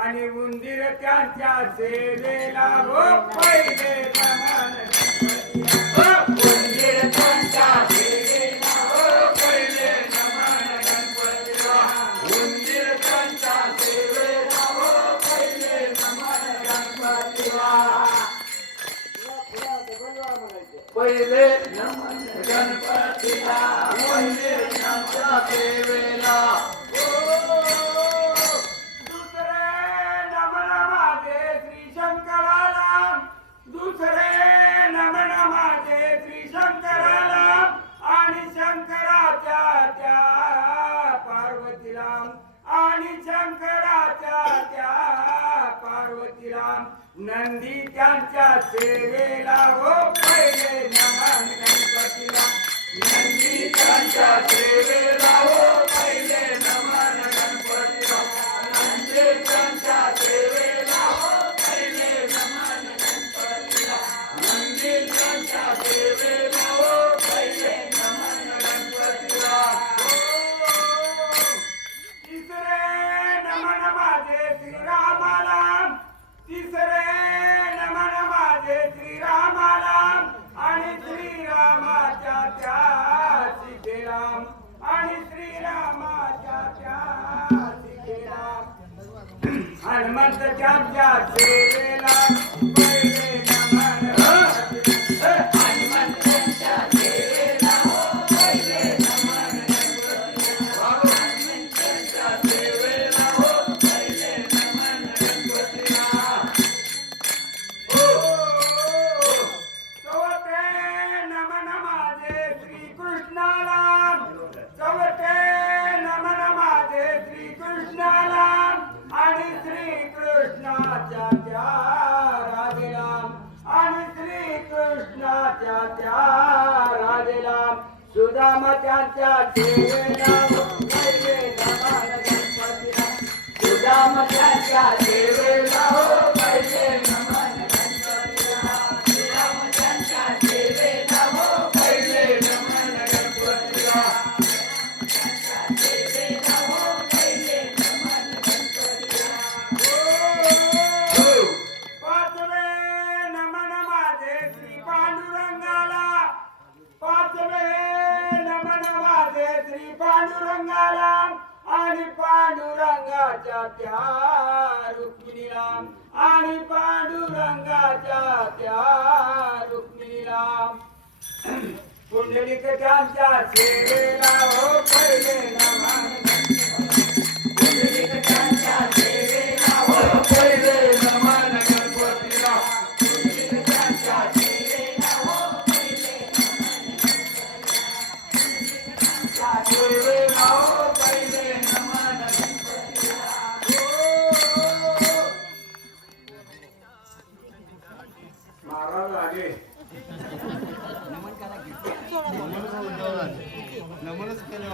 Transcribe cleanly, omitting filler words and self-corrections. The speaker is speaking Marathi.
आणि उंदीर त्यांच्या सेवेला हो पहिले नमन गणपतीला उंदीर त्यांच्या सेवेला हो पहिले नमन गणपतीला उंदीर त्यांच्या सेवेला हो पहिले नमन गणपतीला पहिले नमन गणपतीला उंदीर त्यांच्या सेवेला नंदी त्यांच्या सेवेला हो पहिले नमन गणपतीला नंदी त्यांच्या सेवेला हो पहिले नमन गणपतीला नंदी त्यांच्या सेवेला हो पहिले नमन गणपतीला नंदी त्यांच्या सेवेला हो पहिले नमन गणपतीला तिसरे नमन माझे श्रीरामाला तिसरे नमन माझे श्रीरामाला आणि श्रीरामाच्या त्या सीतेराम आणि श्रीरामाच्या त्या सीतेराम हनुमंत त्यांच्या सेवेला पहिले नमन हनुमंत त्यांच्या सेवेला पहिले नमन हनुमंत त्यांच्या सेवेला पहिले नमन गणपतीला आणि श्रीकृष्णाच्या त्या त्या राजेला सुदामा त्यांच्या सेवेला हो पहिले नमन गणपतीला सुदामा त्यांच्या सेवेला हो पहिले नमन गणपतीला सुदामा त्यांच्या सेवेला हो पहिले नमन गणपतीला पाचवे नमन माझे श्री पांडुरंगाला पाचवे नमन माझे श्री पांडुरंगाला आणि पांडुरंगाच्या त्या रुक्मिणीला आणि पांडुरंगाच्या त्या रुक्मिणीला पुंडलिक त्यांच्या सेवेला हो पहिले नमन पुंडलिक त्यांच्या सेवेला हो पहिले नमन गणपतीला पुंडलिक त्यांच्या सेवेला हो पहिले नमन गणपतीला सेवेला हो पहिले नमन गणपतीला महाराज आले नमनच केलं